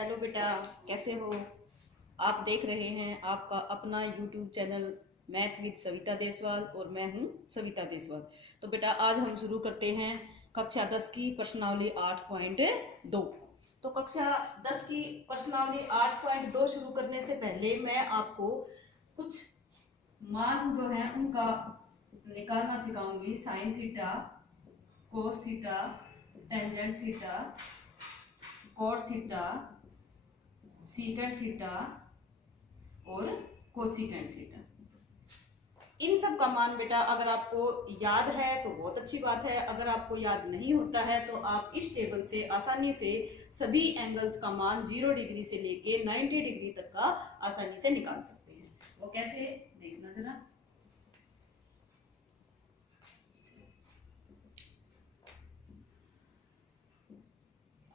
Hello बेटा, कैसे हो? आप देख रहे हैं आपका अपना YouTube channel math with Savita Deswal और मैं हूं सविता देसवाल। तो बेटा आज हम शुरू करते हैं कक्षा 10 की प्रश्नावली 8.2। तो कक्षा 10 की प्रश्नावली 8.2 शुरू करने से पहले मैं आपको कुछ मान जो है उनका निकालना सिखाऊंगी। Sine theta, cos theta, tangent theta, cot theta, secant theta और कोसिकेंट थीटा। इन सब का मान बेटा अगर आपको याद है तो बहुत अच्छी बात है, अगर आपको याद नहीं होता है तो आप इस टेबल से आसानी से सभी एंगल्स का मान 0 डिग्री से लेके 90 डिग्री तक का आसानी से निकाल सकते हैं। वो कैसे, देखना जरा।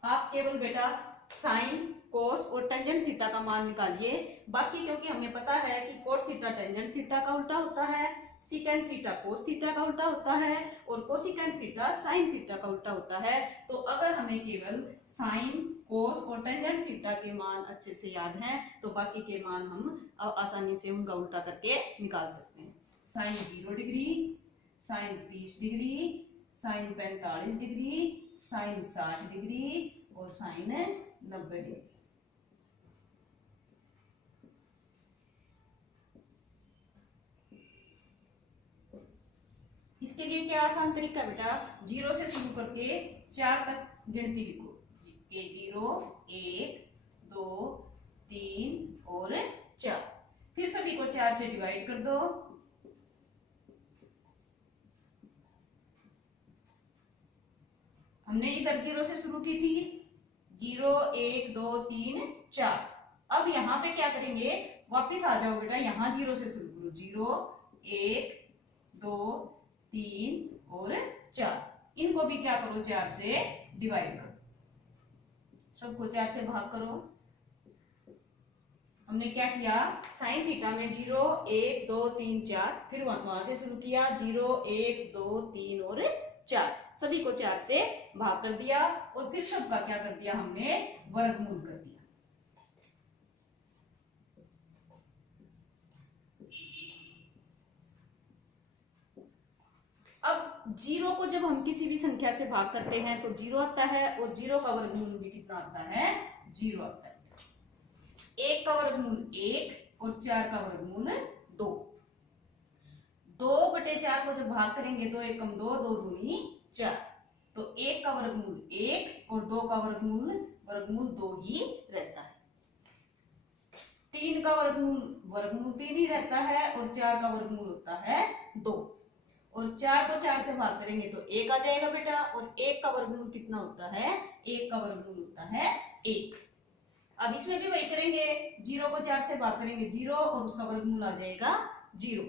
आप केवल बेटा साइन, कोस और टेंजेंट थीटा का मान निकालिए। बाकी क्योंकि हमें पता है कि कोट थीटा टेंजेंट थीटा का उल्टा होता है, सीकेंट थीटा कोस थीटा का उल्टा होता है और कोसिकेंट थीटा साइन थीटा का उल्टा होता है। तो अगर हमें केवल साइन, कोस और टेंजेंट थीटा के मान अच्छे से याद हैं तो बाकी के मान हम आसानी से उनका उल्टा करके निकाल सकते हैं। Sine 0 degree, sine 30 degree, sine 45 degree, sine 60 degree और साइन 90 डिग्री। इसके लिए क्या आसान तरीका बेटा, 0 से शुरू करके 4 तक गिनती लिखो। A0, 1, 2, 3 और 4। फिर सभी को 4 से डिवाइड कर दो। हमने इधर 0 से शुरू की थी, 0, 1, 2, 3, 4। अब यहाँ पे क्या करेंगे, वापिस आ जाओ बेटा, यहाँ 0 से शुरू करो। 0, 1, 2, 3 और 4। इनको भी क्या करो, 4 से डिवाइड करो। सबको 4 से भाग करो। हमने क्या किया, साइन थीटा में 0, 1, 2, 3, 4, फिर वहां से शुरू किया 0, 1, 2, 3 और 4। सभी को 4 से भाग कर दिया और फिर सबका क्या कर दिया, हमने वर्गमूल कर दिया। अब 0 को जब हम किसी भी संख्या से भाग करते हैं तो 0 आता है और 0 का वर्गमूल भी कितना आता है, 0 आता है। 1 का वर्गमूल 1 और 4 का वर्गमूल 2। 2/4 को जब भाग करेंगे तो 1 कम 2, 2 दूनी 4। तो 1 का वर्गमूल 1 और 2 का वर्गमूल 2 ही रहता है। 3 का वर्गमूल 3 ही रहता है और 4 का वर्गमूल होता है 2। और 4 को 4 से भाग करेंगे तो 1 आ जाएगा बेटा। और 1 का वर्गमूल कितना होता है, 1 का वर्गमूल होता है 1। अब इसमें भी वही करेंगे, 0 को 4 से भाग करेंगे 0 और उसका वर्गमूल आ जाएगा 0।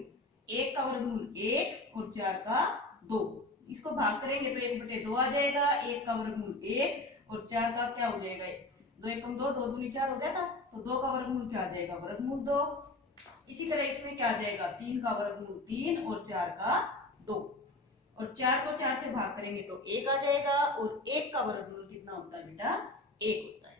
1 का वर्गमूल 1 और 4 का 2। इसको भाग करेंगे तो 1/2 आ जाएगा। 1 का वर्गमूल 1 और 4 का क्या हो जाएगा, 2 1 कम 2, 2 दूनी 4 हो गया था। तो 2 का वर्गमूल क्या आ जाएगा, वर्गमूल 2। इसी तरह इसमें क्या आ जाएगा, 3 का वर्गमूल 3 और 4 का 2। और 4 को 4 से भाग करेंगे तो 1 आ जाएगा और 1 का वर्गमूल कितना होता है बेटा, 1 होता है।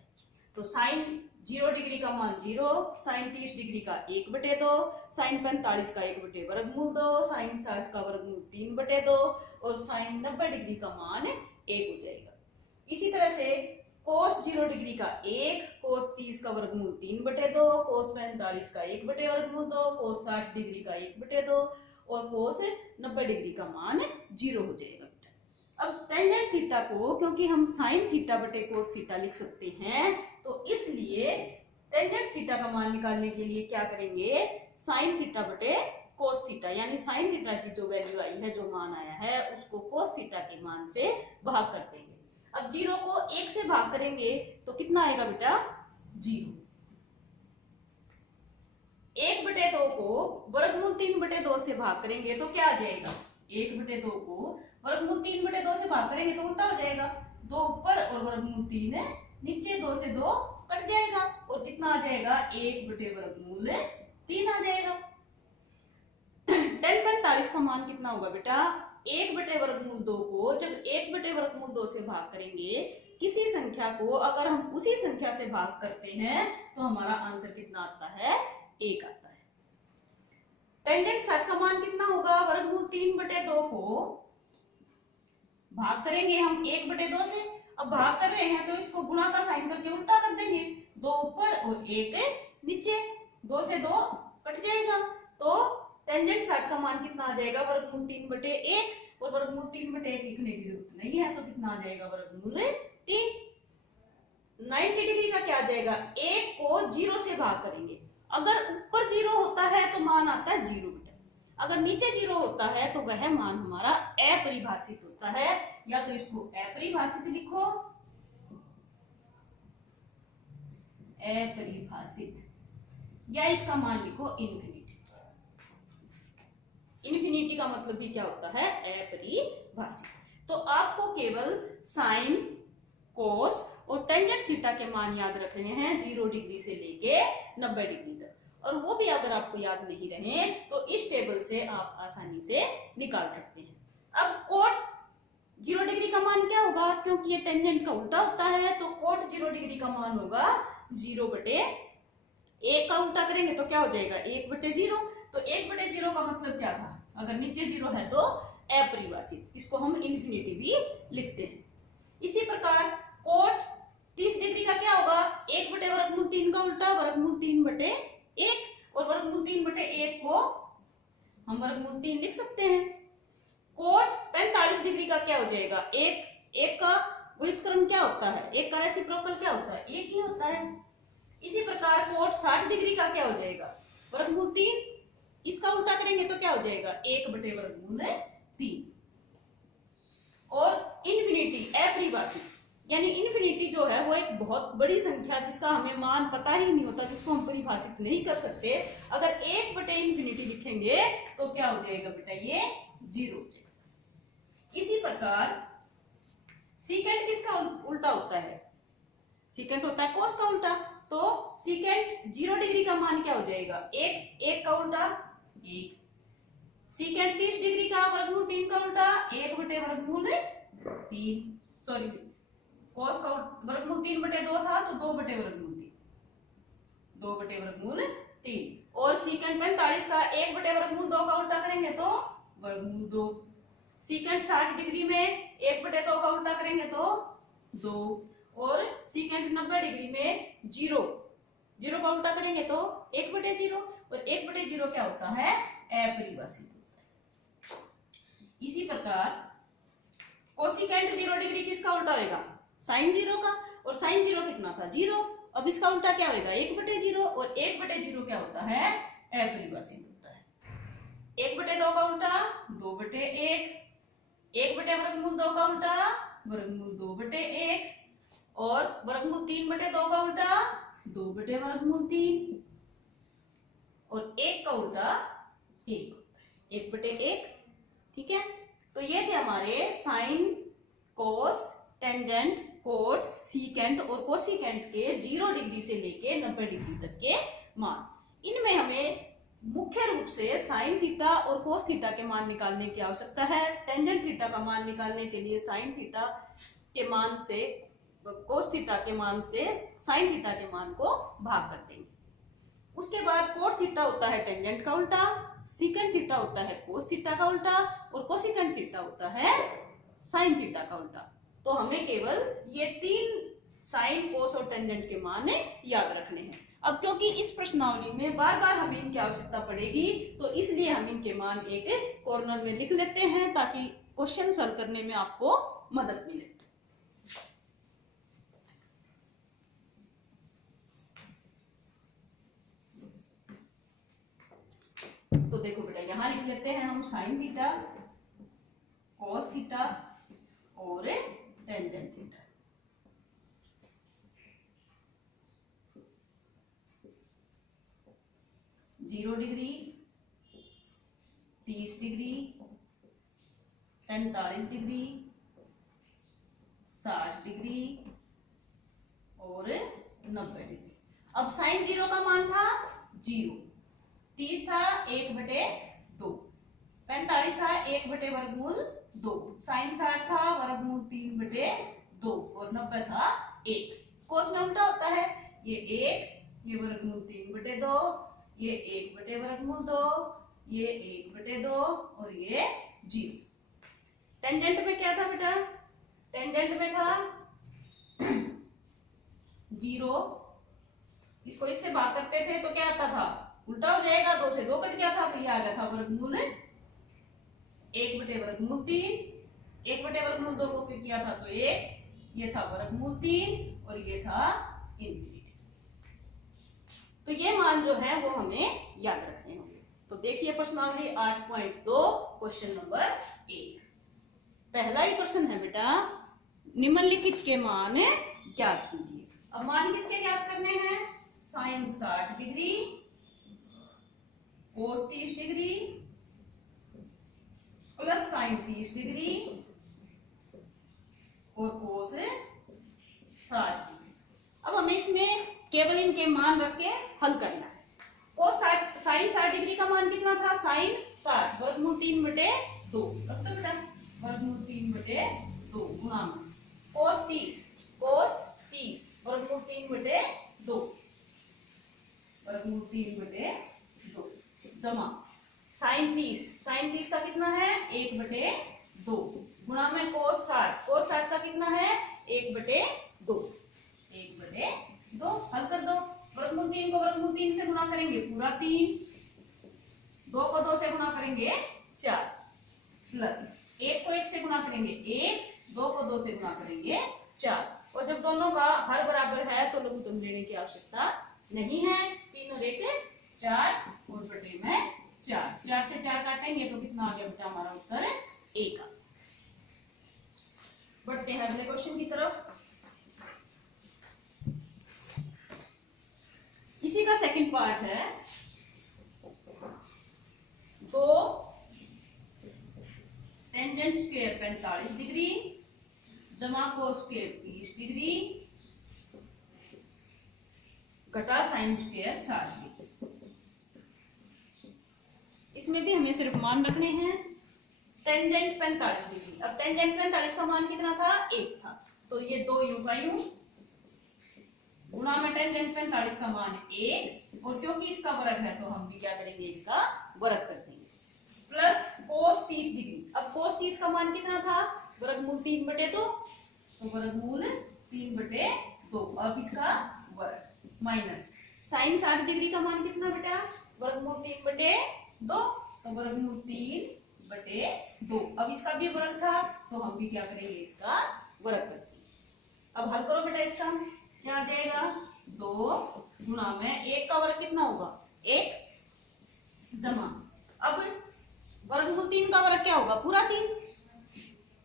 तो साइन 0 डिग्री का मान 0, साइन 30 डिग्री का 1/2, साइन 45 का 1/2, साइन 60 का वर्गमूल 3/2 और साइन 90 डिग्री का मान 1 हो जाएगा। इसी तरह से कोस 0 डिग्री का 1, कोस 30 का वर्गमूल 3/2, कोस 45 का 1/2, कोस 60 डिग्री का 1/2 और कोस 90 डिग्री का मान 0 हो जाएगा। अब टेंजेंट थीटा को क्योंकि हम साइन थीटा बटे कोस थीटा लिख सकते हैं तो इसलिए टेंजेंट थीटा का मान निकालने के लिए क्या करेंगे, साइन थीटा बटे कोस थीटा, यानी साइन थीटा की जो वैल्यू आई है, जो मान आया है, उसको कोस थीटा के मान से भाग कर देंगे। अब 0 को 1 से भाग करेंगे तो कितना आएगा बेटा, 0। 1/2 को वर्गमूल 3/2 से भाग करेंगे तो क्या आ जाएगा, 1/2 को वर्गमूल 3/2 से भाग करेंगे तो उल्टा हो जाएगा, 2 ऊपर और वर्गमूल 3 नीचे, 2 से 2 कट जाएगा और कितना आ जाएगा, 1/वर्गमूल 3 आ जाएगा। tan 45 का मान कितना होगा बेटा, 1/वर्गमूल 2 को जब 1/वर्गमूल 2 से भाग करेंगे किसी संख्या को अगर हम उसी संख्या से भाग करते हैं तो हमारा आंसर कितना आता है, 1 आता है। टेंजेंट 60 का मान कितना होगा, वर्गमूल 3/2 को भाग करेंगे हम 1/2 से। अब भाग कर रहे हैं तो इसको गुणा का साइन करके उल्टा कर देंगे, 2 ऊपर और 1 नीचे, 2 से 2 कट जाएगा। तो टेंजेंट 60 का मान कितना आ जाएगा, वर्गमूल 3/1, और वर्गमूल 3/1 लिखने की जरूरत नहीं है, तो कितना आ जाएगा, वर्गमूल 3। 90 डिग्री का क्या आ जाएगा, 1 को 0 से भाग करेंगे। अगर ऊपर 0 होता है तो मान आता है 0 बेटा, अगर नीचे 0 होता है तो वह मान हमारा अपरिभाषित होता है। या तो इसको अपरिभाषित लिखो, अपरिभाषित, या इसका मान लिखो इन्फिनिटी। इन्फिनिटी का मतलब भी क्या होता है, अपरिभाषित। तो आपको केवल साइन, कोस और टेंजेंट थीटा के मान याद रखने हैं 0 डिग्री से लेके 90 डिग्री तक, और वो भी अगर आपको याद नहीं रहे तो इस टेबल से आप आसानी से निकाल सकते हैं। अब कोट 0 डिग्री का मान क्या होगा, क्योंकि ये टेंजेंट का उल्टा होता है, तो कोट 0 डिग्री का मान होगा 0/1 का उल्टा करेंगे तो क्या हो जाएगा, 1/0। तो 1/0 का मतलब क्या था, अगर नीचे 0 है तो अपरिभाषित, इसको हम इन्फिनिटी भी लिखते हैं। इसी प्रकार कोट 30 डिग्री का क्या होगा, 1/√3 का उल्टा वर्गमूल 3/1, और वर्गमूल 3/1 को हम वर्गमूल 3 लिख सकते हैं। कोट 45 डिग्री का क्या हो जाएगा, एक का व्युत्क्रम क्या होता है, एक का रेसिप्रोकल क्या होता है, 1 ही होता है। इसी प्रकार कोट 60 डिग्री का क्या हो जाएगा, वर्गमूल 3, इसका उल्टा करेंगे तो क्या हो जाएगा, 1/√3। और इन्फिनिटी अपरिभाषित, यानी इन्फिनिटी जो है वो एक बहुत बड़ी संख्या जिसका हमें मान पता ही नहीं होता, जिसको हम परिभाषित नहीं कर सकते। अगर 1/इन्फिनिटी लिखेंगे तो क्या हो जाएगा बेटा, ये 0 हो जाएगा। इसी प्रकार सीकेंट किसका उल्टा होता है, सीकेंट होता है कोस का उल्टा, तो सीकेंट 0 डिग्री का मान क्या हो जाएगा, 1 का उल्टा 1। सीकेंट 30 डिग्री का वर्गमूल 3 का उल्टा 1/3, सॉरी कोस का वर्गमूल 3/2 था तो 2/3, 2/3। और सीकेंट 45 का 1/2 का उल्टा करेंगे तो वर्गमूल 2। सीकेंट 60 डिग्री में 1/2 का उल्टा करेंगे तो 2, और सीकेंट 90 डिग्री में 0 का उल्टा करेंगे तो 1/0, और 1/0 क्या होता है, अपरिभाषित होता है। इसी प्रकार कोसिकेंट 0 डिग्री किसका उल्टा होगा, साइन 0 का, और साइन 0 कितना था, 0। अब इसका उल्टा क्या होगा, 1/0, और 1/0 क्या होता है, अपरिभाषित होता है। 1/2 का उल्टा 2/1, 1/√2 का उल्टा वर्गमूल 2/1, और वर्गमूल 3/2 का उल्टा 2/√3, और 1 का उल्टा 1 होता है, 1/1। ठीक है, तो ये थे हमारे साइन, कोस, टेंजेंट, कोट, सीकेंट और कोसिकेंट के 0 डिग्री से लेके 90 डिग्री तक के मान। इनमें हमें मुख्य रूप से साइन थीटा और कोस थीटा के मान निकालने की आवश्यकता है। टेंजेंट थीटा का मान निकालने के लिए साइन थीटा के मान से कोस थीटा के मान से साइन थीटा के मान को भाग कर देंगे। उसके बाद कोट थीटा होता है टेंजेंट का उल्टा, सीकेंट थीटा होता है कोस थीटा का उल्टा, और कोसिकेंट थीटा होता है साइन थीटा का उल्टा। तो हमें केवल ये 3 साइन, कोस और टेंजेंट के मान याद रखने हैं। अब क्योंकि इस प्रश्नावली में बार बार हमें इनकी आवश्यकता पड़ेगी, तो इसलिए हम इनके मान एक कॉर्नर में लिख लेते हैं ताकि क्वेश्चन सॉल्व करने में आपको मदद मिले। तो देखो बेटा, यहां लिख लेते हैं हम साइन थीटा, कोस थीटा और tangent theta. Zero degree, 30 degree, 45 degree, 60 degree और 90 डिग्री। अब साइन 0 का मान था 0, 30 था 1/2, 45 था 1/√2, साइन 60 था वर्गमूल 3/2, 2 और 90 था 1। कोस में उल्टा होता है, ये 1, ये वर्गमूल 3/2, ये 1/2, ये 1/2 और ये 0। टेंजेंट में क्या था बेटा? टेंजेंट में था 0। इसको इससे भाग करते थे तो क्या आता था? उल्टा हो जाएगा, 2 से 2 कट गया था तो ये आ गया था वर्गमूल 1/3। 1/2 को फिर किया था तो 1, ये था वर्गमूल 3 और ये था इंफिनिटी। तो ये मान जो है वो हमें याद रखने होंगे। तो देखिए प्रश्नावली 8.2 क्वेश्चन नंबर 1। पहला ही प्रश्न है बेटा, निम्नलिखित के मान ज्ञात कीजिए। अब मान किसके ज्ञात करने हैं? साइन 60 डिग्री, कोस 30 डिग्री प्लस साइन 30 डिग्री और कोस 60 डिग्री। अब हमें इसमें केवल इनके मान रख के हल करना है। कोस 60 साइन 60 डिग्री का मान कितना था? साइन 60 वर्गमूल 3/2 रख दो बेटा, वर्गमूल 3/2 गुणा में कोस 30 वर्गमूल 3/2 वर्गमूल 3/2 जमा साइन 30 का कितना है? 1/2 गुणा में कोस 60 का कितना है? 1/2 हल कर दो। वर्गमूल 3 को वर्गमूल 3 से गुणा करेंगे पूरा 3, 2 को 2 से गुणा करेंगे 4 प्लस 1 को 1 से गुणा करेंगे 1, 2 को 2 से गुणा करेंगे 4। और जब दोनों का हर बराबर है तो लघुत्तम लेने की आवश्यकता नहीं है। 3 और 1 4 और बटे में 4 से 4 काटेंगे तो कितना आ गया बेटा? हमारा उत्तर 1 आ। बढ़ते हैं अगले क्वेश्चन की तरफ। इसी का सेकंड पार्ट है, 2 टेंजेंट स्क्वायर 45 डिग्री जमा कोस स्क्वायर 30 डिग्री घटा साइन स्क्वायर 60 डिग्री। इसमें भी हमें सिर्फ मान रखने हैं। टेंजेंट 45 डिग्री, अब टेंजेंट 45 का मान कितना था? 1 था, तो ये 2 यूं का यूं गुणा में टेंजेंट 45 का मान 1 और क्योंकि इसका वर्ग है तो हम भी क्या करेंगे? इसका वर्ग कर देंगे प्लस कोस 30 डिग्री। अब कोस 30 का मान कितना था? वर्गमूल 3/2 तो वर्गमूल 3/2 अब इसका वर्ग माइनस साइन 60 डिग्री का मान कितना बेटा? वर्गमूल 3/2 तो वर्गमूल 3/2। अब इसका भी वर्ग था तो हम भी क्या करेंगे? इसका वर्ग कर देंगे। अब हल करो बेटा, इसका क्या आ जाएगा? 2 गुणा में 1 का वर्ग कितना होगा? 1 जमा अब वर्गमूल 3 का वर्ग क्या होगा? पूरा 3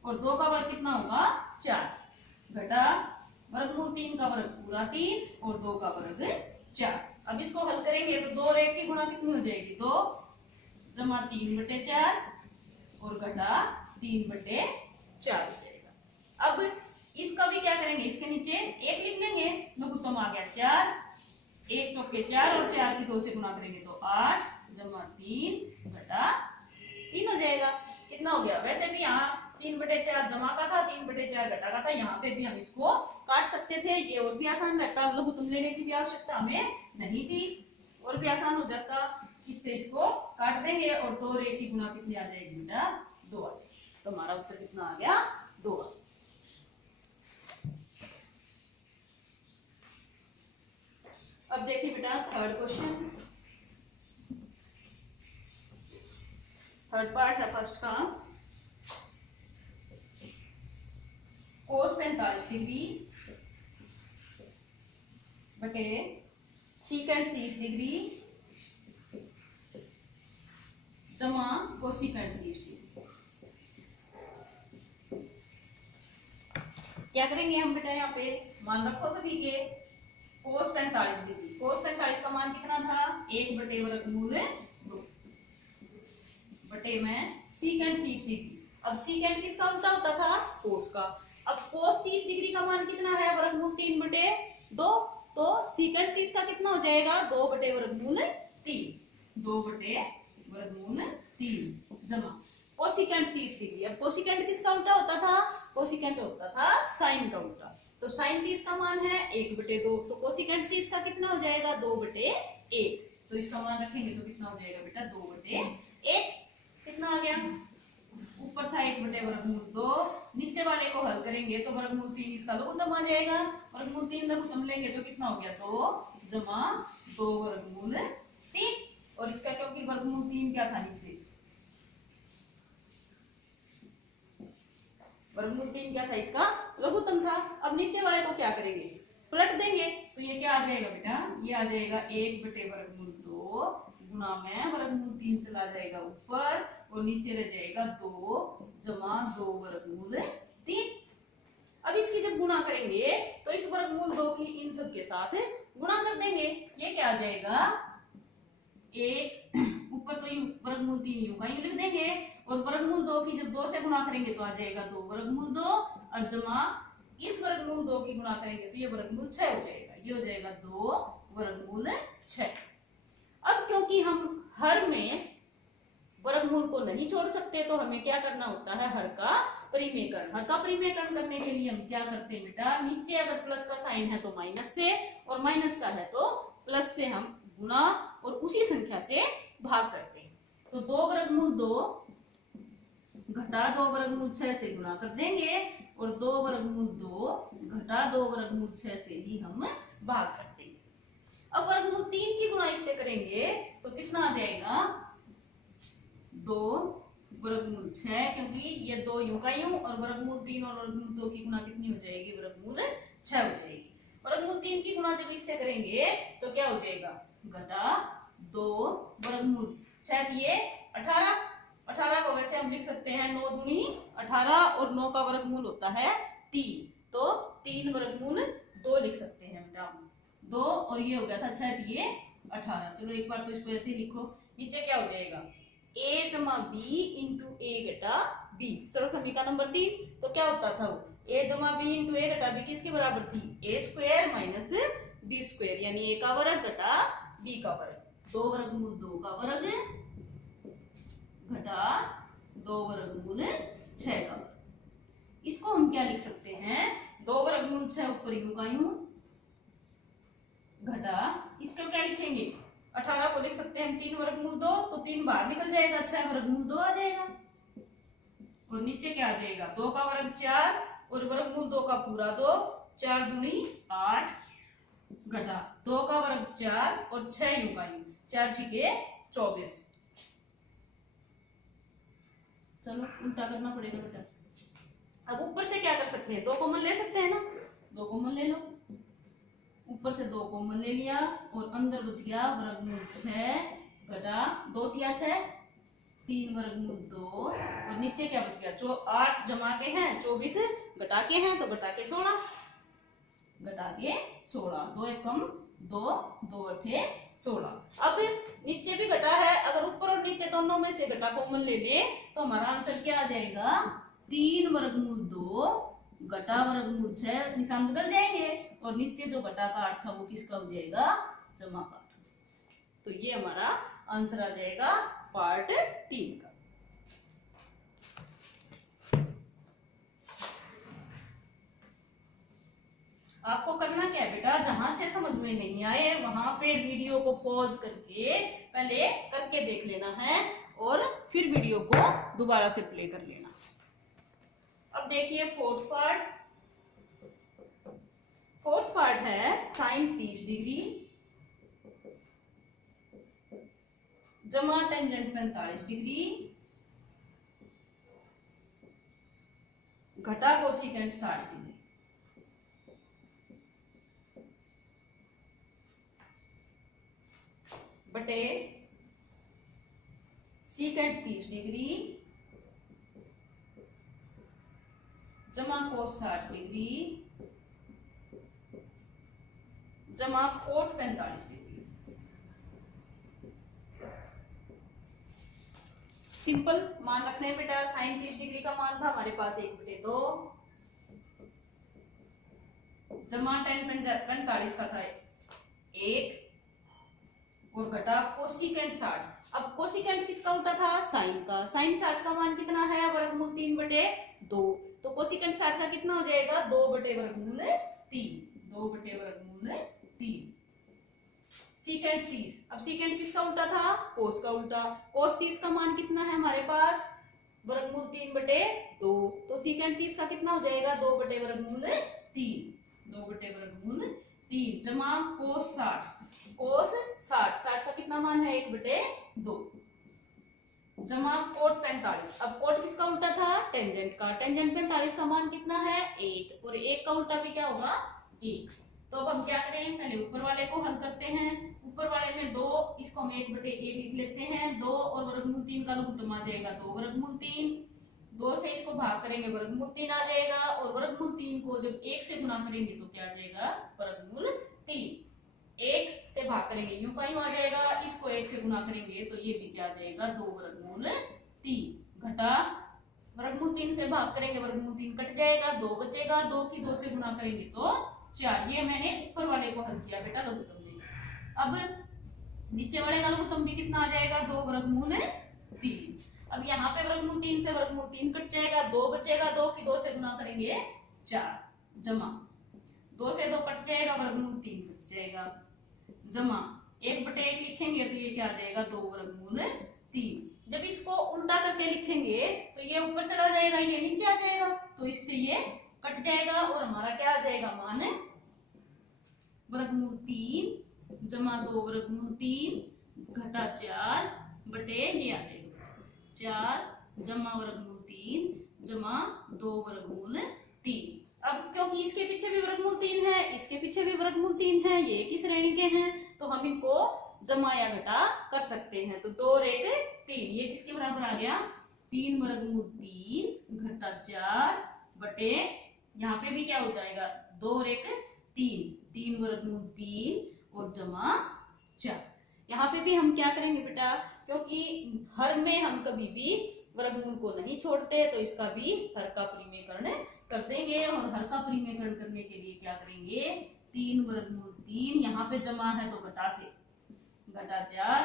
और 2 का वर्ग कितना होगा? 4 घटा वर्गमूल 3 का वर्ग पूरा 3 और 2 का वर्ग 4। अब इसको हल करेंगे तो 2 और 1 की गुणा कितनी हो जाएगी? 2 जमा 3/4 और घटा 3/4 हो जाएगा। अब इसका भी क्या करेंगे? इसके नीचे 1 लिख लेंगे, लघुत्तम आ गया 4, 1 चौके 4 और 4 की 2 से गुणा करेंगे तो 8 जमा 3 घटा 3 हो जाएगा। कितना हो गया? वैसे भी यहाँ 3/4 जमा का था, 3/4 घटा का था, यहाँ पे भी हम इसको काट सकते थे, ये और भी आसान रहता। लघुत्तम लेने की भी आवश्यकता हमें नहीं थी, और भी आसान हो जाता। इससे इसको काट देंगे और 2 और 1 की गुणा कितनी आ जाएगी बेटा? 2 आ जाएगी। तो हमारा उत्तर कितना आ गया? 2 आ। अब देखिए बेटा थर्ड क्वेश्चन, थर्ड पार्ट है फर्स्ट का। कोस 45 डिग्री बटे सीकेंट 30 डिग्री जमा कोसिकेंट 30 डिग्री। क्या करेंगे हम बेटा? यहाँ पे मान रखो सभी के। कोस 45 डिग्री, कोस 45 का मान कितना था? 1/√2 बटे में सीकेंट 30 डिग्री। अब सीकेंट किसका उल्टा होता था? कोस का। अब कोस 30 डिग्री का मान कितना है? वर्गमूल 3/2 तो सीकेंट 30 का कितना हो जाएगा? 2/√3 2/√3 जमा कोसिकेंट 30 डिग्री। अब कोसिकेंट किसका उल्टा होता था? कोसिकेंट होता था साइन का उल्टा। तो साइन 30 का मान है 1/2, तो कोसिकेंट 30 का कितना हो जाएगा? 2/1। तो इसका मान रखेंगे तो कितना हो जाएगा बेटा? 2/1। कितना आ गया? ऊपर था 1/√2, नीचे वाले को हल करेंगे तो √3 इसका लघुत्तम आ जाएगा। √3 लघुत्तम लेंगे तो कितना हो गया? 2 जमा 2√3। और इसका क्योंकि √3 क्या था नीचे, √3 क्या था? इसका लघुत्तम था। अब नीचे वाले को क्या करेंगे? पलट देंगे। तो ये क्या आ जाएगा बेटा? ये आ जाएगा 1/√2 गुना में √3 चला जाएगा ऊपर और नीचे रह जाएगा 2 जमा 2√3। अब इसकी जब गुणा करेंगे तो इस √2 की इन सब के साथ गुणा कर देंगे। ये क्या आ जाएगा? एक ऊपर तो √3 यूं का यूं लिख देंगे और √2 की जब 2 से गुणा करेंगे तो आ जाएगा 2√2 और जमा इस √2 की गुणा करेंगे तो ये √6 हो जाएगा। ये हो जाएगा 2√6। अब क्योंकि हम हर में वर्गमूल को नहीं छोड़ सकते तो हमें क्या करना होता है? हर का परिमेयकरण। हर का परिमेयकरण करने के लिए हम क्या करते हैं बेटा? नीचे अगर प्लस का साइन है तो माइनस से, और माइनस का है तो प्लस से हम गुणा और उसी संख्या से भाग करते हैं। तो 2√2 घटा 2√6 से गुणा कर देंगे और 2√2 घटा 2√6 से ही हम भाग कर देंगे। अब √3 की गुणा इससे करेंगे तो कितना आ जाएगा? 2√6, क्योंकि ये 2 यूं का यूं और √3 और √2 की गुणा कितनी हो जाएगी? √6 हो जाएगी। √3 की गुणा जब इससे करेंगे तो क्या हो जाएगा? घटा 2√6 किए 18। 18 को वैसे हम लिख सकते हैं 9 दूनी 18 और 9 का वर्गमूल होता है 3, तो 3√2 लिख सकते हैं बेटा 2, और ये हो गया था 6 दिए 18। चलो एक बार तो इसको ऐसे ही लिखो। नीचे क्या हो जाएगा? a जमा b इंटू a घटा b, सर्व समीकरण नंबर 3। तो क्या होता था वो? a जमा b इंटू a घटा b किसके बराबर थी? a² माइनस b², यानी a का वर्ग घटा b का वर्ग। 2√2 का वर्ग घटा 2√6 का वर्ग। इसको हम क्या लिख सकते हैं? 2√6 ऊपर यूं का यूं घटा, इसको क्या लिखेंगे? 18 को लिख सकते हैं हम 3√2, तो 3 बाहर निकल जाएगा, 6√2 आ जाएगा। और नीचे क्या आ जाएगा? 2 का वर्ग 4 और √2 का पूरा 2, 4 दूनी 8 घटा 2 का वर्ग 4 और 6 यूं का यूं, 4 छिके 24। चलो उल्टा करना पड़ेगा बेटा। अब ऊपर से क्या कर सकते हैं? 2 कॉमन ले सकते हैं ना, 2 कॉमन ले लो। ऊपर से 2 कॉमन ले लिया और अंदर बच गया √6 घटा 2 तिया 6, 3√2 और नीचे क्या बच गया? 8 जमा के हैं 24 घटा के हैं तो घटा के 16, घटा के 16। 2 एकम 2, 2 अठे 16। अब नीचे भी घटा है, अगर ऊपर और नीचे दोनों में से घटा कॉमन ले ले तो हमारा आंसर क्या आ जाएगा? 3√2 घटा √6, निशान बदल जाएंगे और नीचे जो घटा का 8 था वो किसका हो जाएगा? जमा का 8। तो ये हमारा आंसर आ जाएगा पार्ट 3 का। आपको करना क्या है बेटा? जहां से समझ में नहीं आए वहां पे वीडियो को पॉज करके पहले करके देख लेना है और फिर वीडियो को दोबारा से प्ले कर लेना। अब देखिए फोर्थ पार्ट है साइन 30 डिग्री जमा टेंजेंट 45 डिग्री घटा कोसिकेंट 60 डिग्री बटे सीकेंट 30 डिग्री जमा कोस 60 डिग्री जमा कोट 45 डिग्री। सिंपल मान रखने हैं बेटा। साइन 30 डिग्री का मान था हमारे पास 1/2 जमा टेन 45 का था 1 और घटा कोसिकेंट 60। अब कोसिकेंट किसका उल्टा था? साइन का। साइन 60 का मान कितना है? वर्गमूल 3/2। तो कोसिकेंट 60 का कितना हो जाएगा? 2/3। 2/3। सीकेंट 30। अब सीकेंट किसका उल्टा था? कोस का उल्टा। कोस 30 का मान कितना है हमारे पास? वर्गमूल 3/2। तो सीकेंट 30 का कितना हो जाएगा? 2/3। 2/3 जमा कोस 60। कोस 60 का कितना मान है? 1/2 जमा कोट 45। अब कोट किसका उल्टा था? टेंजेंट का। टेंजेंट 45 का मान कितना है? 1। और 1 का उल्टा भी क्या होगा? 1। तो अब हम क्या करें? पहले ऊपर वाले को हल करते हैं। ऊपर वाले में 2, इसको हम 1/1 लिख लेते हैं। 2 और वर्गमूल 3 का लघुत्तम आ जाएगा 2/3। 2 से इसको भाग करेंगे वर्गमूल 3 आ जाएगा। और वर्गमूल 3 को जब 1 से गुना करेंगे तो क्या आ जाएगा? वर्गमूल 3। 1 से भाग करेंगे यूं का यूं आ जाएगा। इसको 1 से गुना करेंगे तो ये भी क्या आ जाएगा? 2/3 घटा वर्गमूल 3 से भाग करेंगे वर्गमूल 3 कट जाएगा, 2 बचेगा। 2 की 2 से गुना करेंगे तो 4। ये मैंने ऊपर वाले को हल किया बेटा लघुत्तम में। अब नीचे वाले का लघुत्तम भी कितना आ जाएगा? 2/3। अब यहाँ पे वर्गमूल 3 से वर्गमूल 3 कट जाएगा, 2 बचेगा। 2 की 2 से गुना करेंगे 4 जमा 2 से 2 कट जाएगा, वर्गमूल 3 बच जाएगा जमा 1/1 लिखेंगे तो ये क्या आ जाएगा? 2/3। जब इसको उल्टा करके लिखेंगे तो ये ऊपर चला जाएगा, ये नीचे आ जाएगा। तो इससे ये कट जाएगा और हमारा क्या आ जाएगा? मान वर्गमूल 3 जमा 2/3 घटा 4 बटे ये आ जाएगा 4 जमा वर्गमूल 3 जमा 2/3। अब क्योंकि इसके पीछे भी वर्गमूल 3 है, इसके पीछे भी वर्गमूल 3 है, ये किस श्रेणी के हैं तो हम इनको जमा या घटा कर सकते हैं। तो 2 और 1 3, ये किसके बराबर आ गया? 3/3 घटा 4 बटे यहाँ पे भी क्या हो जाएगा? 2 और 1 3, 3/3 और जमा 4। यहाँ पे भी हम क्या करेंगे बेटा? क्योंकि हर में हम कभी भी वर्गमूल को नहीं छोड़ते तो इसका भी हर का परिमेयकरण कर देंगे। और हर का परिमेयकरण करने के लिए क्या करेंगे? 3/3 यहाँ पे जमा है तो घटा से घटा 4,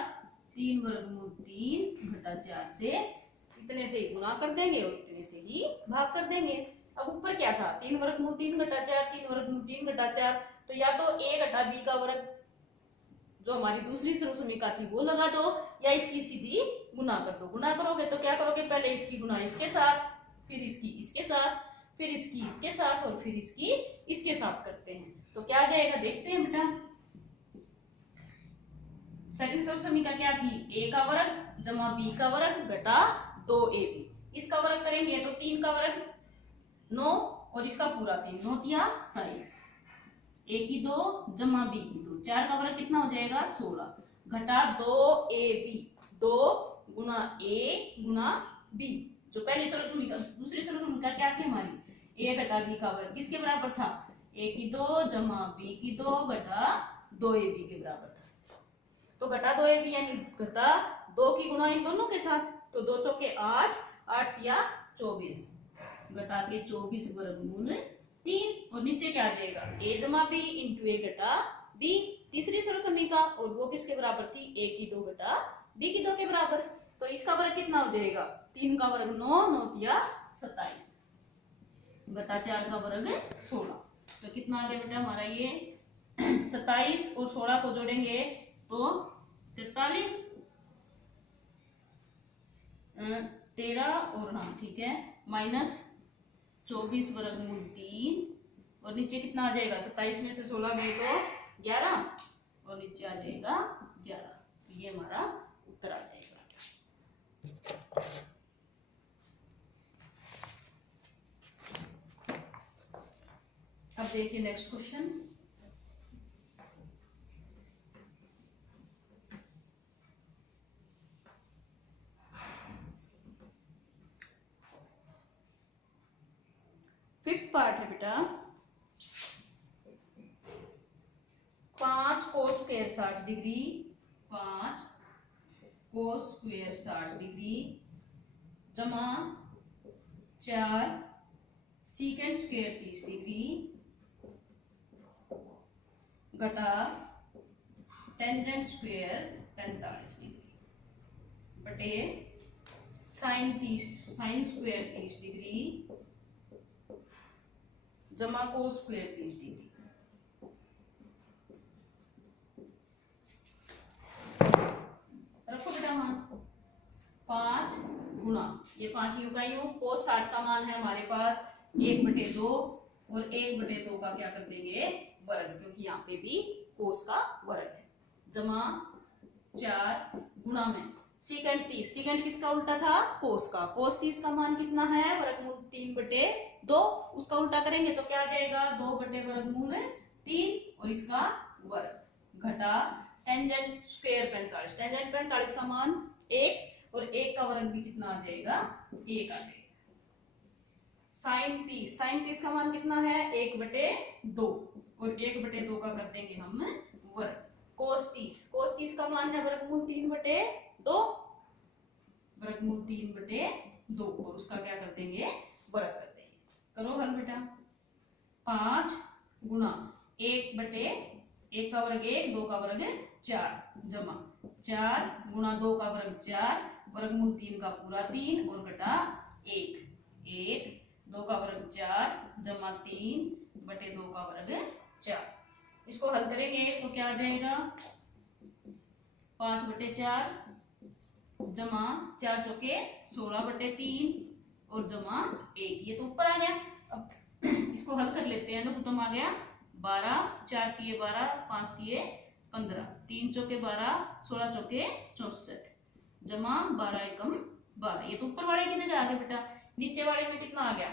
3/3 घटा 4 से इतने से ही गुना कर देंगे और इतने से ही भाग कर देंगे। अब ऊपर क्या था? 3/3 घटा 4, 3/3 घटा 4। तो या तो a घटा b का वर्ग जो हमारी दूसरी सर्वसमीका थी वो लगा दो, या इसकी सीधी गुना कर दो। गुना करोगे तो क्या करोगे? पहले इसकी गुना इसके साथ, फिर इसकी इसके साथ, फिर इसकी इसके साथ और फिर इसकी इसके साथ करते हैं तो क्या आ जाएगा? देखते हैं बेटा। सेकंड सर्वसमीका क्या थी? a का वर्ग जमा b का वर्ग घटा 2ab। इसका वर्ग करेंगे तो 3 का वर्ग 9 और इसका पूरा 3, 9 तिया 27। a की 2 जमा b की 2, 4 का वर्ग कितना हो जाएगा? 16 घटा 2ab। 2 Guna a Guna b। जो पहली सर्वसमीका, दूसरी सर्वसमीका क्या थी हमारी? a घटा b का वर्ग किसके बराबर था? a की 2 जमा b की 2 घटा 2ab के बराबर था। तो घटा 2ab यानी घटा 2 की गुना इन दोनों के साथ, तो 2 चौके 8, 8 तिया 24 घटा के 24 वर्गमूल 3। और नीचे क्या आ जाएगा? a जमा b इंटू a घटा b। तीसरी सर्वसमीका, और वो किसके बराबर थी? a की 2 घटा b की 2 के बराबर। तो इसका वर्ग कितना हो जाएगा? 3 का वर्ग 9, 9 तिया 27 घटा 4 का वर्ग 16। तो कितना आ गया बेटा हमारा? ये 27 और 16 को जोड़ेंगे तो 43, 13 और हाँ ठीक है माइनस 24 वर्गमूल 3। और नीचे कितना आ जाएगा? 27 में से 16 गए तो 11 और नीचे आ जाएगा 11। तो ये हमारा उत्तर आ जाएगा। अब देखिए नेक्स्ट क्वेश्चन। फिफ्थ पार्ट है बेटा। 5 cos square 60 degree, 5 cos square 60 degree जमा 4 सीकेंट स्क्वायर 30 डिग्री घटा टेंजेंट स्क्वायर 45 डिग्री बटे साइन स्क्वायर 30 डिग्री जमा कोस स्क्वायर 30 डिग्री। रखो बेटा मान 5 गुना ये 5 इकाइयों कोस 60 का मान है हमारे पास 1/2 और 1/2 का क्या कर देंगे वर्ग, क्योंकि यहाँ पे भी कोस का वर्ग है, जमा 4 गुना में सीकेंड 30। सीकेंड किसका उल्टा था कोस का। कोस 30 का मान कितना है वर्गमूल 3/2, उसका उल्टा करेंगे तो क्या आ जाएगा 2/वर्गमूल 3 और इसका वर्ग घटा टेंजेंट स्क्वायर 45। टेंजेंट 45 का मान 1 और 1 का वर्ग भी कितना आ जाएगा 1 आ जाएगा। साइन 30 का मान कितना है 1/2 और 1/2 का कर देंगे हम वर्ग। कोस 30 का मान है वर्गमूल 3/2 वर्गमूल 3/2 और उसका क्या कर देंगे वर्ग कर देंगे। करो हल बेटा 5 गुना 1/1 का वर्ग 1 2 का वर्ग 4 जमा 4 गुना 2 का वर्ग 4 वर्गमूल 3 का पूरा 3 और घटा 1 2 का वर्ग 4 जमा 3/2 का वर्ग 4। इसको हल करेंगे तो क्या आ जाएगा 5/4 जमा 4 चौके 16/3 और जमा 1, ये तो ऊपर आ गया। अब इसको हल कर लेते हैं, लघुत्तम आ गया 12 4 तिये 12 5 तिये 15 3 चौके 12 16 चौके 64 जमा 12 एकम 12, ये तो ऊपर वाले की जगह आ गया बेटा। नीचे वाले में कितना आ गया,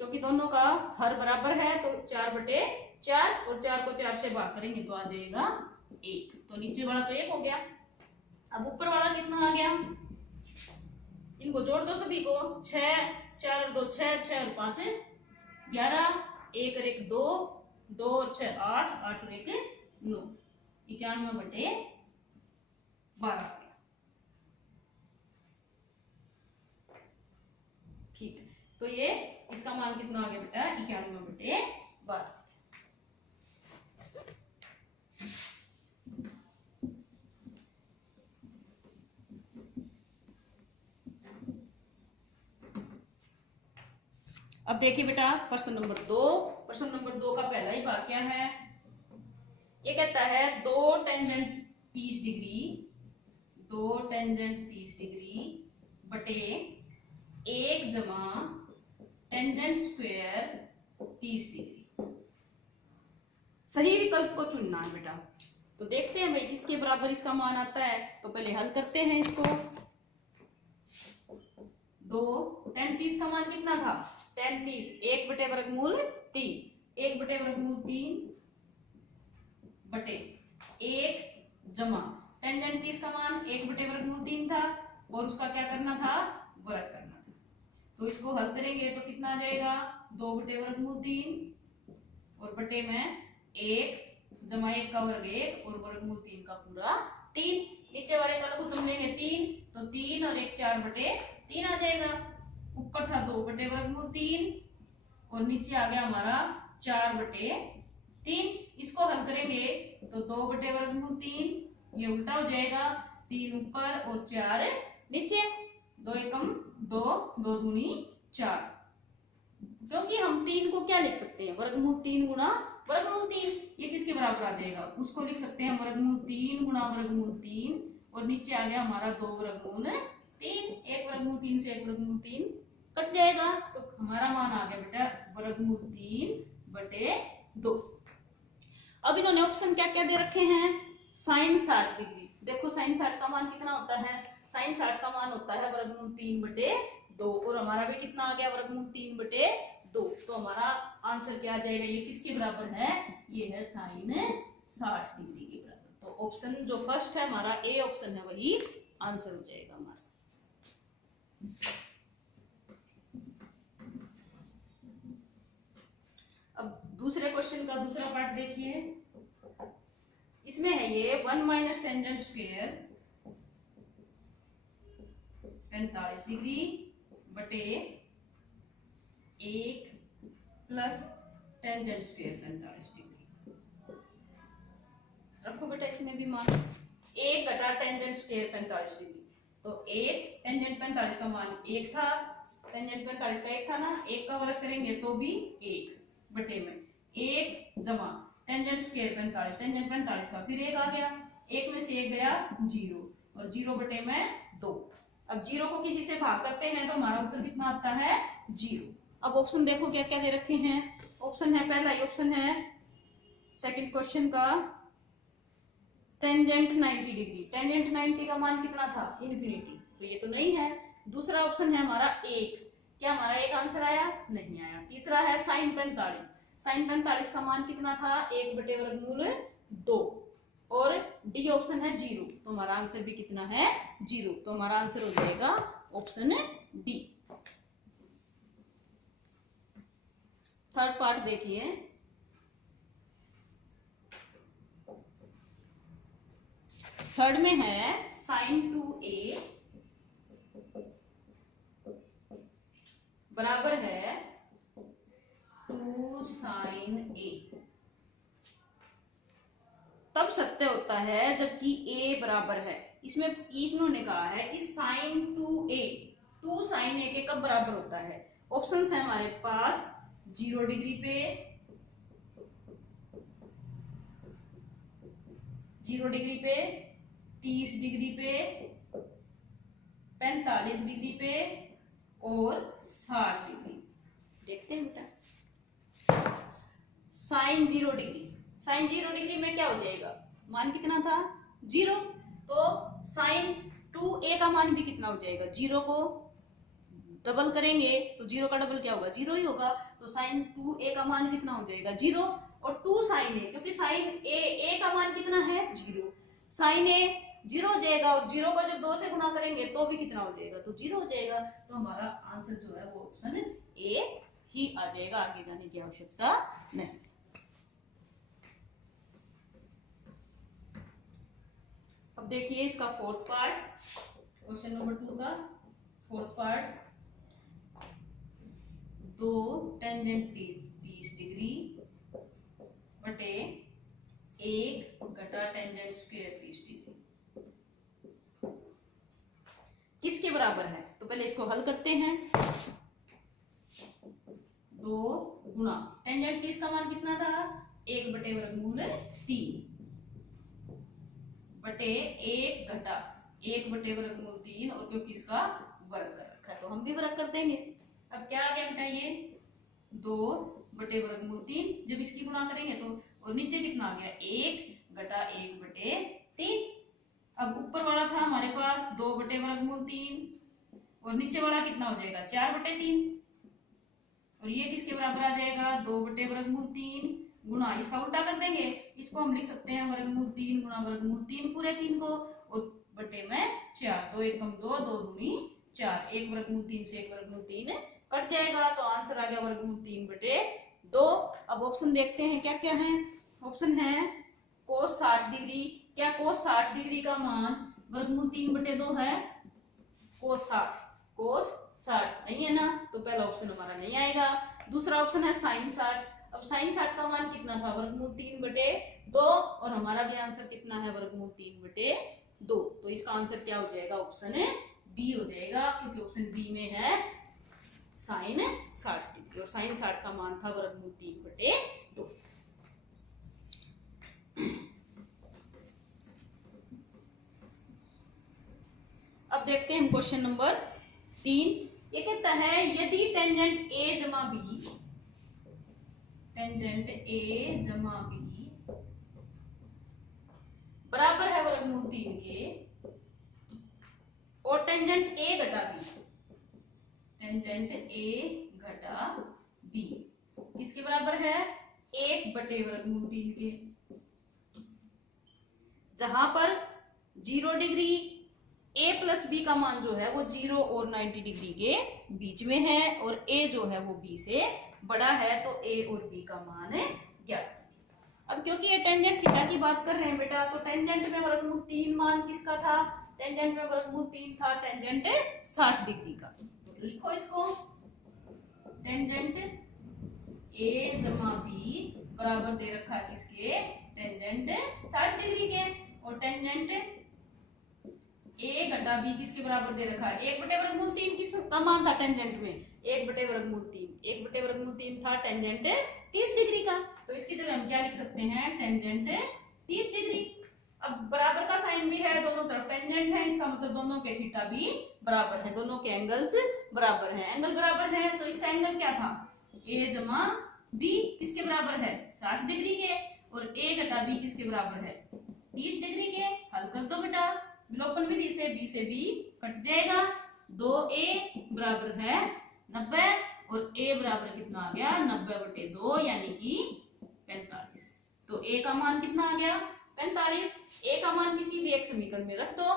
क्योंकि दोनों का हर बराबर है तो 4/4 और 4 को 4 से भाग करेंगे तो आ जाएगा 1, तो नीचे वाला तो 1 हो गया। अब ऊपर वाला कितना आ गया, इनको जोड़ दो सभी को 6 4 और 2 6 6 और 5 11 1 और 1 2 2 और 6 8 8 और 1 9 91/12। ठीक है, तो ये इसका मान कितना आ गया बेटा 91/12। अब देखिए बेटा प्रश्न नंबर 2। प्रश्न नंबर 2 का पहला ही भाग क्या है, ये कहता है 2 टेंजेंट 30 डिग्री बटे 1 जमा टेंजेंट स्क्वायर 30 डिग्री। सही विकल्प को चुनना है बेटा। तो देखते हैं भाई किसके बराबर इसका मान आता है, तो पहले हल करते हैं इसको। 2 tan 30 का मान कितना था tan 30 1/√3 1/√3 बटे 1 जमा टेंजेंट 30 का मान 1/√3 था और उसका क्या करना था वर्ग करना था। तो इसको हल करेंगे तो कितना आ जाएगा 2/√3 और बटे में 1 जमा 1 का वर्ग 1 और √3 का पूरा 3। नीचे वाले का लघुत्तम लेंगे 3 तो 3 और 1 4/3 आ जाएगा। ऊपर था 2/√3 और नीचे आ गया हमारा 4/3। इसको हल करेंगे तो 2/√3 ये उल्टा हो जाएगा, 3 ऊपर और 4 नीचे, 2 एकम 2 2 दूनी 4। क्योंकि हम 3 को क्या लिख सकते हैं √3 गुना √3, ये किसके बराबर आ जाएगा उसको लिख सकते हैं √3 गुना √3 और नीचे आ गया हमारा 2/3 1/3 से 1/3 कट जाएगा तो हमारा मान आ गया बेटा √3/2। अब इन्होंने ऑप्शन क्या क्या दे रखे हैं साइन 60 डिग्री। देखो साइन 60 का मान कितना होता है, साइन 60 का मान होता है √3/2 और हमारा भी कितना आ गया √3/2। तो हमारा आंसर क्या आ जाएगा, ये किसके बराबर है, ये है साइन 60 डिग्री के बराबर। तो ऑप्शन जो फर्स्ट है हमारा ए ऑप्शन है वही आंसर हो जाएगा हमारा। अब दूसरे क्वेश्चन का दूसरा पार्ट देखिए, इसमें है ये 1 माइनस टेंजेंट स्क्वायर 45 डिग्री बटे 1 प्लस टेंजेंट स्क्वायर 45 डिग्री। रखो बेटा इसमें भी मान, 1 घटा टेंजेंट स्क्वायर 45 डिग्री, तो 1 टेंजेंट 45 का मान 1 था, टेंजेंट 45 का 1 था ना, 1 का वर्ग करेंगे तो भी 1 बटे में 1 जमा टेंजेंट स्क्वायर 45, टेंजेंट 45 का फिर 1 आ गया, 1 में से 1 गया 0 और 0 बटे में 2। अब 0 को किसी से भाग करते हैं तो हमारा उत्तर कितना आता है 0। अब ऑप्शन देखो क्या क्या दे रखे हैं। ऑप्शन है, पहला ही ऑप्शन है सेकंड क्वेश्चन का, टेंजेंट 90 डिग्री, टेंजेंट 90 का मान कितना था इन्फिनिटी, तो ये तो नहीं है। दूसरा ऑप्शन है हमारा 1, क्या हमारा 1 आंसर आया, नहीं आया। तीसरा है साइन 45, साइन 45 का मान कितना था 1 बटे वर्गमूल 2, और डी ऑप्शन है 0, तो हमारा आंसर भी कितना है 0, तो हमारा आंसर हो जाएगा ऑप्शन डी। थर्ड पार्ट देखिए, थर्ड में है साइन 2a बराबर है 2 साइन a, तब सत्य होता है जबकि a बराबर है। इसमें इन्होंने कहा है कि साइन 2a, 2 साइन a के कब बराबर होता है। ऑप्शंस है हमारे पास 0 डिग्री पे, 0 डिग्री पे, 30 डिग्री पे, 45 डिग्री पे और 60 डिग्री। देखते हैं बेटा, साइन 0 डिग्री, साइन 0 डिग्री में क्या हो जाएगा, मान कितना था 0, तो साइन 2a का मान भी कितना हो जाएगा, 0 को डबल करेंगे तो 0 का डबल क्या होगा 0 ही होगा, तो साइन 2a का मान कितना हो जाएगा 0, और 2 साइन a, क्योंकि साइन a का मान कितना है 0, साइन a 0 हो जाएगा, और 0 का जब 2 से गुना करेंगे तो भी कितना हो जाएगा, तो 0 हो जाएगा, तो हमारा आंसर जो है वो ऑप्शन ए ही आ जाएगा, आगे जाने की आवश्यकता नहीं। अब देखिए इसका फोर्थ पार्ट, क्वेश्चन नंबर 2 का फोर्थ पार्ट, 2 टेंजेंट 30 डिग्री बटे 1 घटा टेंजेंट स्क्वायर 30 डिग्री किसके बराबर है। तो पहले इसको हल करते हैं, 2 गुना टेंजेंट 30 का मान कितना था 1 बटे वर्गमूल 3 बटे 1 घटा 1 बटे वर्गमूल 3, और क्योंकि इसका वर्ग कर रखा है तो हम भी वर्ग कर देंगे। अब क्या आ गया बेटा, ये 2 बटे वर्गमूल 3, जब इसकी गुणा करेंगे तो, और नीचे कितना आ गया 1 घटा 1 बटे 3। अब ऊपर वाला था हमारे पास 2 बटे वर्गमूल 3, और नीचे वाला कितना हो जाएगा 4 बटे 3, और ये किसके बराबर आ जाएगा 2 बटे वर्गमूल 3 गुना, इसका उल्टा कर देंगे, इसको हम लिख सकते हैं वर्गमूल 3 गुना वर्गमूल 3 पूरे 3 को, और बटे में 4, 2 एकम 2, 2 दूनी 4, 1 वर्गमूल 3 से 1 वर्गमूल 3 कट जाएगा, तो आंसर आ गया वर्गमूल 3 बटे 2। अब ऑप्शन देखते हैं क्या क्या है। ऑप्शन है कोस 60 डिग्री, क्या कोस 60 डिग्री का मान वर्गमूल 3 बटे 2 है, कोस 60, कोस 60 नहीं है ना, तो पहला ऑप्शन हमारा नहीं आएगा। दूसरा ऑप्शन है साइन 60, अब साइन 60 का मान कितना था वर्गमूल 3 बटे 2, और हमारा भी आंसर कितना है वर्गमूल 3 बटे 2, तो इसका आंसर क्या हो जाएगा ऑप्शन बी हो जाएगा, क्योंकि ऑप्शन बी में है साइन 60 डिग्री, और साइन 60 का मान था वर्गमूल 3 बटे 2। अब देखते हैं क्वेश्चन नंबर 3, ये कहता है यदि टेंजेंट ए जमा बी, टेंजेंट ए जमा बी बराबर है वर्गमूल 3 के, और टेंजेंट ए घटा बी, टेंजेंट ए घटा बी किसके बराबर है 1 बटे वर्गमूल 3 के, जहां पर 0 डिग्री a प्लस बी का मान जो है वो 0 और 90 डिग्री के बीच में है, और a जो है वो b से बड़ा है, तो a और b का मान ज्ञात कीजिए। अब क्योंकि ये टेंजेंट थीटा की बात कर रहे हैं बेटा, तो टेंजेंट में वर्गमूल 3 मान किसका था, टेंजेंट में वर्गमूल 3 था टेंजेंट 60 डिग्री का, तो लिखो इसको, टेंजेंट a जमा b बराबर दे रखा है किसके, टेंजेंट 60 डिग्री टेंजेंट ए घटा बी किसके बराबर दे रखा है? 1/√3 किसका मान था टेंजेंट में? 1/√3। 1/√3 था टेंजेंट 30 डिग्री का। तो इसकी जगह हम क्या लिख सकते हैं? Tangent 30 degree. अब बराबर का साइन भी है, दोनों तरफ टेंजेंट है, इसका मतलब दोनों के थीटा भी बराबर है, दोनों के एंगल्स बराबर हैं। एंगल बराबर है तो इसका एंगल क्या था? ए जमा बी किसके बराबर है? 60 डिग्री के। और ए घटा बी किसके बराबर है? 30 डिग्री के। हल कर दो बेटा, विलोपन विधि से बी कट जाएगा। 2a बराबर है 90 और a बराबर कितना आ गया? 90/2 यानी कि 45। तो a का मान कितना आ गया? 45। a का मान किसी भी एक समीकरण में रख दो।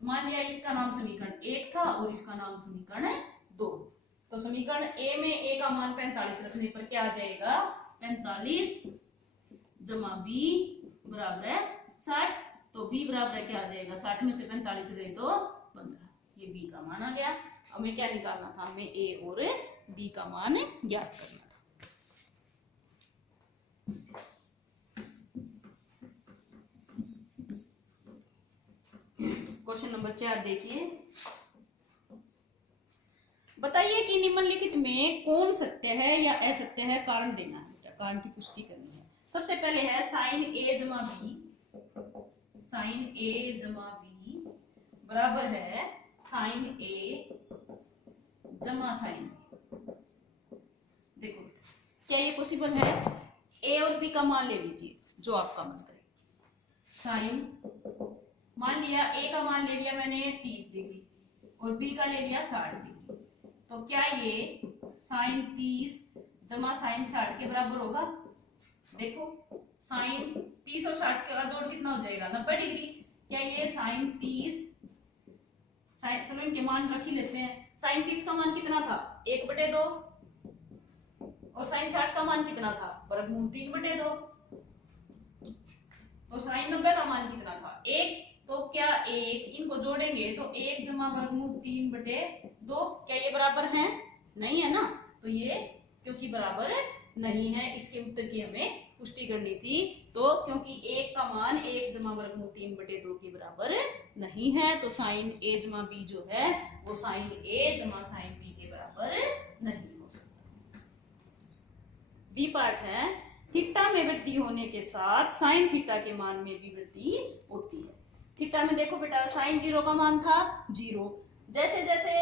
मान लिया इसका नाम समीकरण 1 था और इसका नाम समीकरण 2। तो समीकरण a में a का मान 45 रखने पर क्या आ जाएगा? 45 जमा b बराबर है 60। तो b बराबर क्या आ जाएगा? 60 में से 45 गए तो 15। ये b का मान आ गया। हमें क्या निकालना था? हमें a और b का मान ज्ञात करना था। क्वेश्चन नंबर 4 देखिए। बताइए कि निम्नलिखित में कौन सत्य है या असत्य है? कारण देना है, कारण की पुष्टि करनी है। सबसे पहले है साइन a जमा b। साइन a जमा b बराबर है साइन a जमा साइन b। देखो क्या ये पॉसिबल है? a और b का मान ले लीजिए जो आपका मन करे। साइन मान लिया a का मान ले लिया मैंने 30 डिग्री और b का ले लिया 60 डिग्री। तो क्या ये साइन 30 जमा साइन 60 के बराबर होगा? देखो साइन 30 और 60 का जोड़ कितना हो जाएगा? 90 डिग्री। क्या ये साइन 30 साइन, चलो इनके मान रख ही लेते हैं। साइन 30 का मान कितना था? 1/2। और साइन 60 का मान कितना था? वर्गमूल 3/2। तो साइन 90 का मान कितना था? 1। तो क्या 1 इनको जोड़ेंगे तो 1 जमा वर्गमूल 3/2। क्या ये बराबर है? नहीं है ना। तो ये क्योंकि बराबर नहीं है, इसके उत्तर की हमें पुष्टि करनी थी। तो क्योंकि 1 का मान 1 जमा वर्गमूल 3/2 के बराबर नहीं है, तो साइन a जमा b जो है वो साइन a जमा साइन b के बराबर नहीं हो सकता। बी पार्ट है थीटा में वृद्धि होने के साथ साइन थीटा के मान में भी वृद्धि होती है। थीटा में देखो बेटा साइन 0 का मान था 0। जैसे जैसे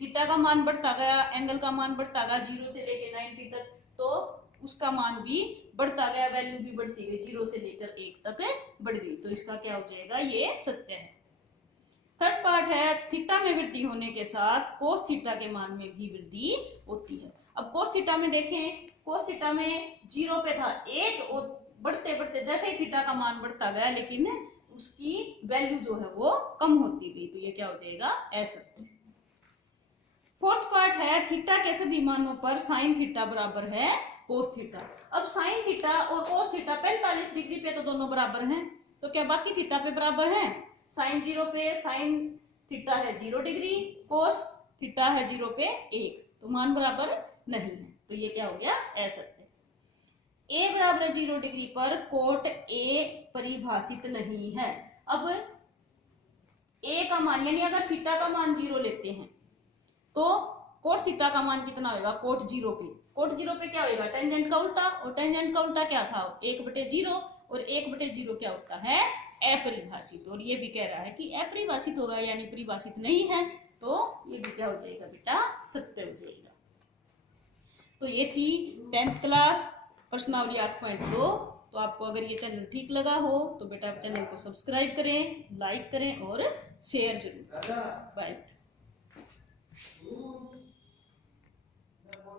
थीटा का मान बढ़ता गया, एंगल का मान बढ़ता गया 0 से लेके 90 तक, तो उसका मान भी बढ़ता गया, वैल्यू भी बढ़ती गई, 0 से लेकर 1 तक बढ़ गई। तो इसका क्या हो जाएगा? ये सत्य है। थर्ड पार्ट है थीटा में वृद्धि होने के साथ कोस थीटा के मान में भी वृद्धि होती है। अब कोस थीटा में देखें, कोस थीटा में 0 पे था 1 और बढ़ते बढ़ते जैसे ही थीटा का मान बढ़ता गया लेकिन उसकी वैल्यू जो है वो कम होती गई। तो ये क्या हो जाएगा? असत्य। फोर्थ पार्ट है थीटा के सभी मानों पर साइन थीटा बराबर है कोस थीटा। अब साइन थीटा और कोस थीटा 45 डिग्री पे तो दोनों बराबर हैं, तो क्या बाकी थीटा पे बराबर हैं? साइन 0 पे साइन थीटा है 0 डिग्री, कोस थीटा है 0 पे 1, तो मान बराबर नहीं है। तो ये क्या हो गया? असत्य। a बराबर 0 डिग्री पर कोट a परिभाषित नहीं है। अब a का मान यानी अगर थीटा का मान 0 लेते हैं तो कोट थीटा का मान कितना होगा? कोट 0 पे, कोट 0 पे क्या होगा? टेंजेंट का उल्टा, और टेंजेंट का उल्टा क्या था? 1/0, और 1/0 क्या होता है? अपरिभाषित। और ये भी कह रहा है कि अपरिभाषित होगा यानी परिभाषित नहीं है, तो ये भी क्या हो जाएगा बेटा? सत्य हो जाएगा। तो ये थी 10th क्लास प्रश्नावली 8.2। तो आपको अगर ये चैनल ठीक लगा हो तो बेटा आप चैनल को सब्सक्राइब करें, लाइक करें और शेयर जरूर। बाय।